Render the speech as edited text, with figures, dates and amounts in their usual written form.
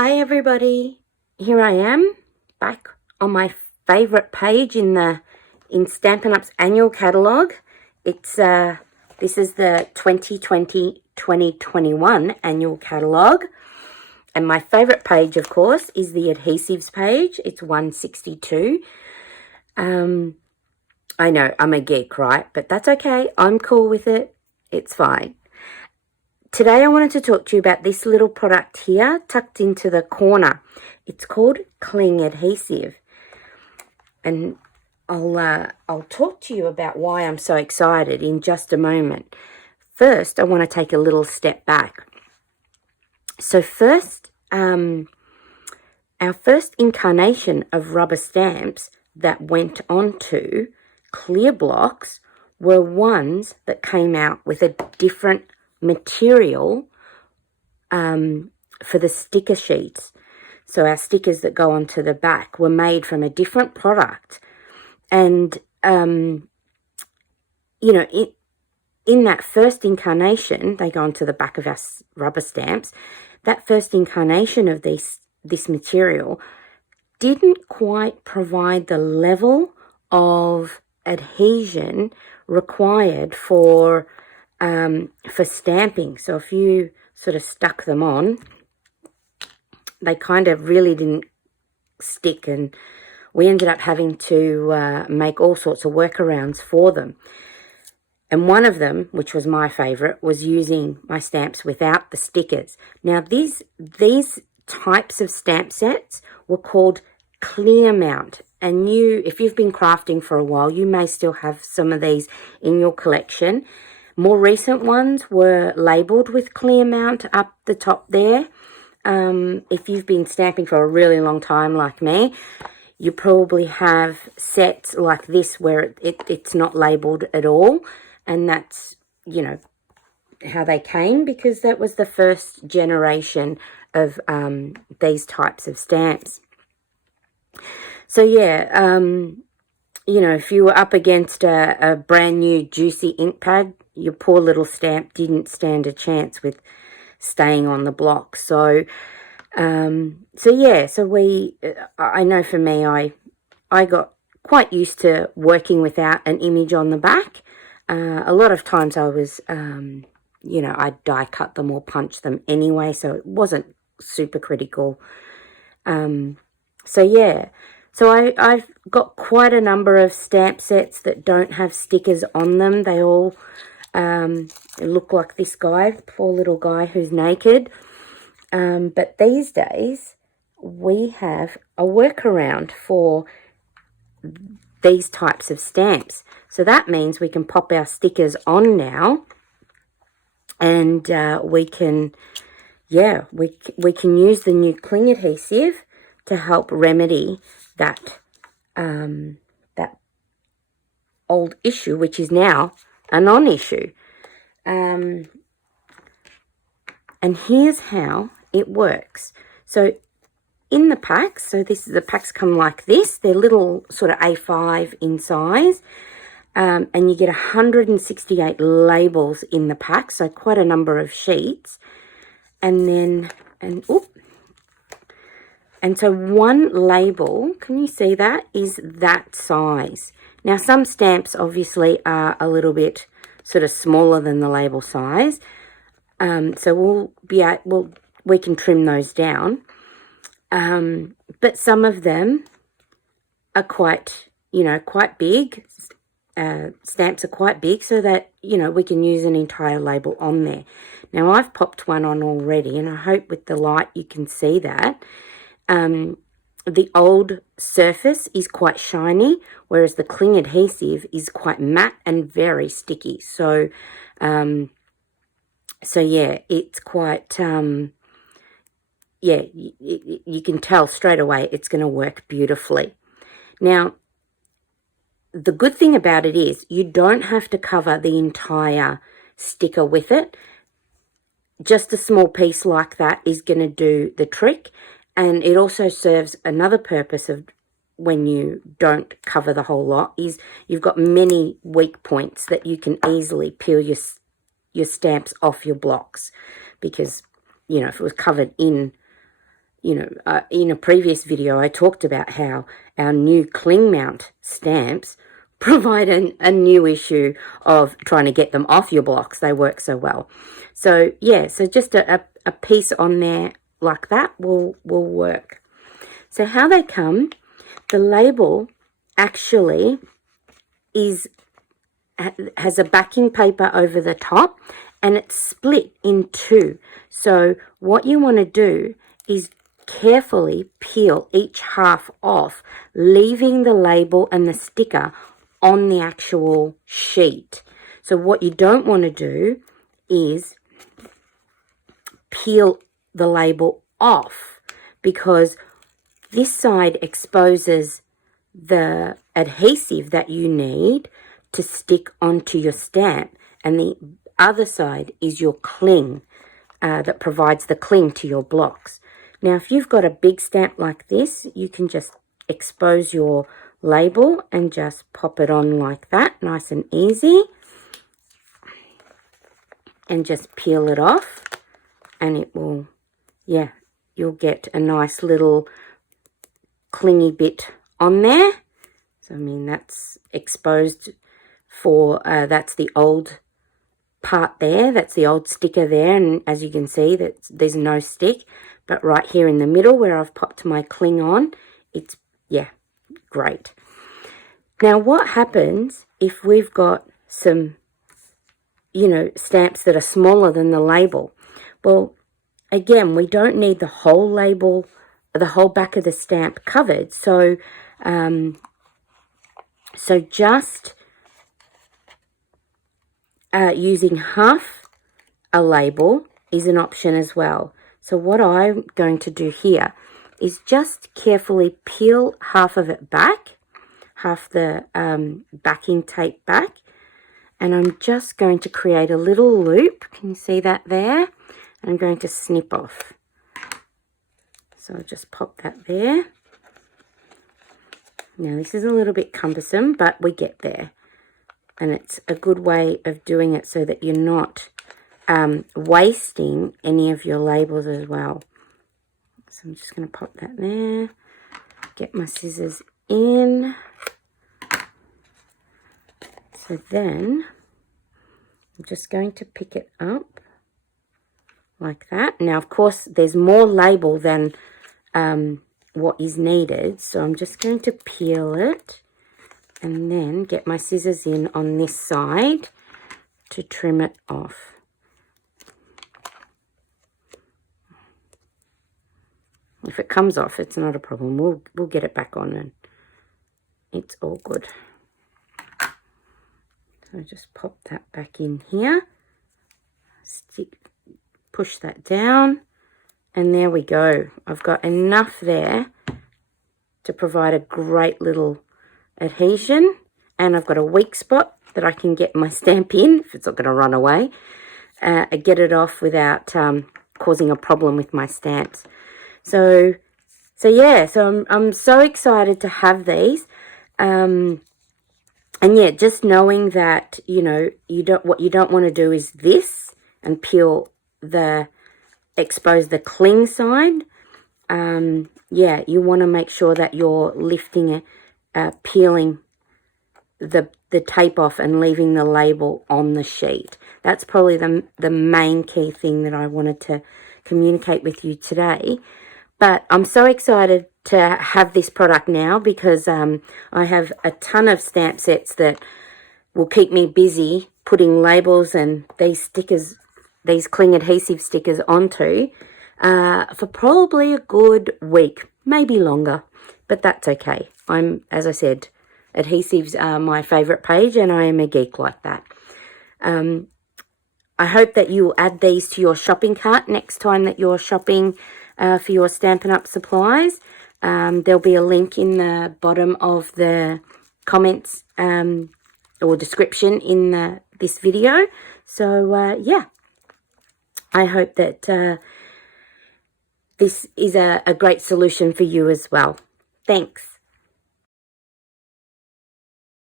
Hi everybody, here I am back on my favourite page in Stampin' Up's annual catalogue. This is the 2020-2021 annual catalogue, and my favourite page, of course, is the adhesives page. It's 162. I know I'm a geek, right? But that's okay. I'm cool with it. It's fine. Today I wanted to talk to you about this little product here tucked into the corner. It's called Cling Adhesive. And I'll talk to you about why I'm so excited in just a moment. First, I want to take a little step back. So first, our first incarnation of rubber stamps that went onto clear blocks were ones that came out with a different material for the sticker sheets. So our stickers that go onto the back were made from a different product. And, in that first incarnation, they go onto the back of our rubber stamps. That first incarnation of this material didn't quite provide the level of adhesion required for stamping. So if you sort of stuck them on, they kind of really didn't stick, and we ended up having to make all sorts of workarounds for them. And one of them, which was my favourite, was using my stamps without the stickers. Now these types of stamp sets were called clear mount, and if you've been crafting for a while, you may still have some of these in your collection. More recent ones were labelled with clear mount up the top there. If you've been stamping for a really long time like me, you probably have sets like this where it's not labelled at all. And that's, how they came, because that was the first generation of these types of stamps. So yeah, if you were up against a brand new juicy ink pad, your poor little stamp didn't stand a chance with staying on the block. So, I know for me, I got quite used to working without an image on the back. A lot of times I was, I'd die cut them or punch them anyway, so it wasn't super critical. So I've got quite a number of stamp sets that don't have stickers on them. They all look like this guy, poor little guy who's naked. But these days, we have a workaround for these types of stamps. So that means we can pop our stickers on now, and we can use the new Cling adhesive to help remedy that old issue, which is now a non-issue. And here's how it works. So in the packs, the packs come like this. They're little sort of A5 in size. And you get 168 labels in the pack, so quite a number of sheets. And so one label, can you see that, is that size. Now, some stamps obviously are a little bit sort of smaller than the label size. So we can trim those down. But some of them are quite big. Stamps are quite big, so that, we can use an entire label on there. Now, I've popped one on already, and I hope with the light you can see that. The old surface is quite shiny, whereas the Cling adhesive is quite matte and very sticky. So yeah, it's quite, you can tell straight away it's going to work beautifully. Now, the good thing about it is you don't have to cover the entire sticker with it. Just a small piece like that is going to do the trick. And it also serves another purpose of when you don't cover the whole lot, is you've got many weak points that you can easily peel your stamps off your blocks. Because, if it was covered in in a previous video, I talked about how our new cling mount stamps provide a new issue of trying to get them off your blocks. They work so well. So yeah, so just a piece on there like that will work. So how they come, the label actually has a backing paper over the top, and it's split in two. So what you want to do is carefully peel each half off, leaving the label and the sticker on the actual sheet. So what you don't want to do is peel the label off, because this side exposes the adhesive that you need to stick onto your stamp, and the other side is your cling that provides the cling to your blocks. Now, if you've got a big stamp like this, you can just expose your label and just pop it on like that, nice and easy, and just peel it off, and it will, yeah, you'll get a nice little clingy bit on there. So, I mean, that's exposed for, that's the old part there, that's the old sticker there, and as you can see, there's no stick. But right here in the middle where I've popped my cling on, it's, yeah, great. Now, what happens if we've got some, stamps that are smaller than the label? Well, again, we don't need the whole label, the whole back of the stamp covered. So, just using half a label is an option as well. So what I'm going to do here is just carefully peel half of it back, half the backing tape back, and I'm just going to create a little loop. Can you see that there? And I'm going to snip off. So I'll just pop that there. Now this is a little bit cumbersome, but we get there. And it's a good way of doing it so that you're not wasting any of your labels as well. So I'm just going to pop that there, get my scissors in. So then I'm just going to pick it up like that. Now, of course, there's more label than what is needed, so I'm just going to peel it and then get my scissors in on this side to trim it off. If it comes off, it's not a problem. We'll get it back on and it's all good. So just pop that back in here. Push that down, and there we go. I've got enough there to provide a great little adhesion, and I've got a weak spot that I can get my stamp in if it's not going to run away. Get it off without causing a problem with my stamps. So yeah, so I'm so excited to have these, and yeah, just knowing that what you don't want to do is this and expose the cling side. Yeah, you want to make sure that you're lifting it, peeling the tape off and leaving the label on the sheet. That's probably the main key thing that I wanted to communicate with you today. But I'm so excited to have this product now because I have a ton of stamp sets that will keep me busy putting labels and these stickers, these cling adhesive stickers onto for probably a good week, maybe longer, but that's okay. As I said, adhesives are my favorite page and I am a geek like that. I hope that you will add these to your shopping cart next time that you're shopping for your Stampin' Up! Supplies. There'll be a link in the bottom of the comments or description in this video. So, yeah, I hope that this is a great solution for you as well. Thanks.